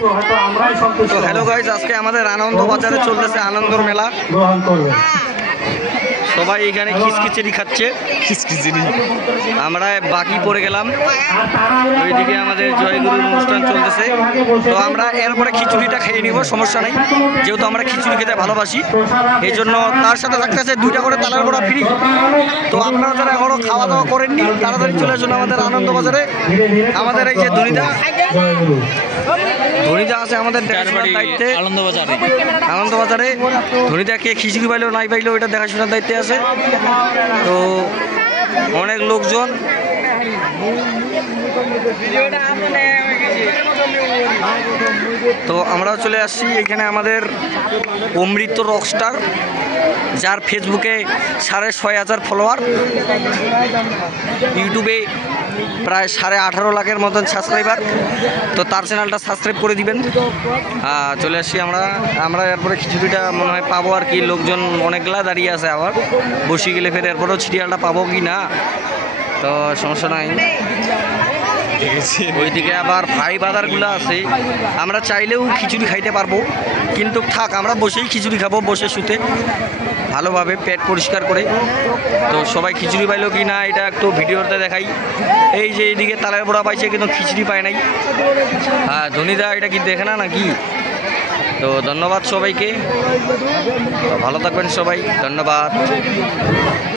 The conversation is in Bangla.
তো হ্যালো গাইজ, আজকে আমাদের আনন্দ বাজারে চলতেছে আনন্দর মেলা। সবাই এখানে খিচখিচড়ি খাচ্ছে, খিচখিচড়ি। আমরা বাকি পড়ে গেলাম, ওইদিকে আমাদের জয়গুরুর অনুষ্ঠান চলতেছে। তো আমরা এরপরে খিচুড়িটা খেয়ে নিব, সমস্যা নেই, যেহেতু আমরা খিচুড়ি খেতে ভালোবাসি। এই জন্য তার সাথে থাকতেছে 2টা করে তালের বড়া ফ্রি। তো আপনারা যারা এখনও খাওয়া দাওয়া করেননি তাড়াতাড়ি চলে আসুন আমাদের আনন্দ বাজারে। আমাদের এই যে ধনিদা আছে আমাদের দায়িত্বে আনন্দ বাজারে। ধনিদাকে খিচুড়ি পাইলেও নাই পাইলেও ওইটা দেখাশোনার দায়িত্বে আছে। তো অনেক লোকজন, তো আমরাও চলে আসছি এখানে। আমাদের অমৃত রকস্টার, যার ফেসবুকে 6,500 ফলোয়ার, ইউটিউবে প্রায় 18.5 লাখের মতন সাবস্ক্রাইবার। তো তার চ্যানেলটা সাবস্ক্রাইব করে দিবেন। চলে আসছি আমরা এরপরে খিচুড়িটা মনে হয় পাবো আর কি। লোকজন অনেকগুলা দাঁড়িয়ে আছে, আবার বসে গেলে ফের এরপরেও সিরিয়ালটা পাবো কি না, তো সমস্যা নাই। ওইদিকে আবার ভাই বাজারগুলো আছে, আমরা চাইলেও খিচুড়ি খাইতে পারবো, কিন্তু থাক, আমরা বসেই খিচুড়ি খাবো, বসে শুতে ভালোভাবে পেট পরিষ্কার করে। তো সবাই খিচুড়ি পাইলো কি না এটা একটু ভিডিওতে দেখাই। এই যে এইদিকে তালের বড়া পাইছে, কিন্তু খিচুড়ি পায় নাই। ধনিদা এটা কি দেখে না নাকি? তো ধন্যবাদ সবাইকে, ভালো থাকবেন সবাই, ধন্যবাদ।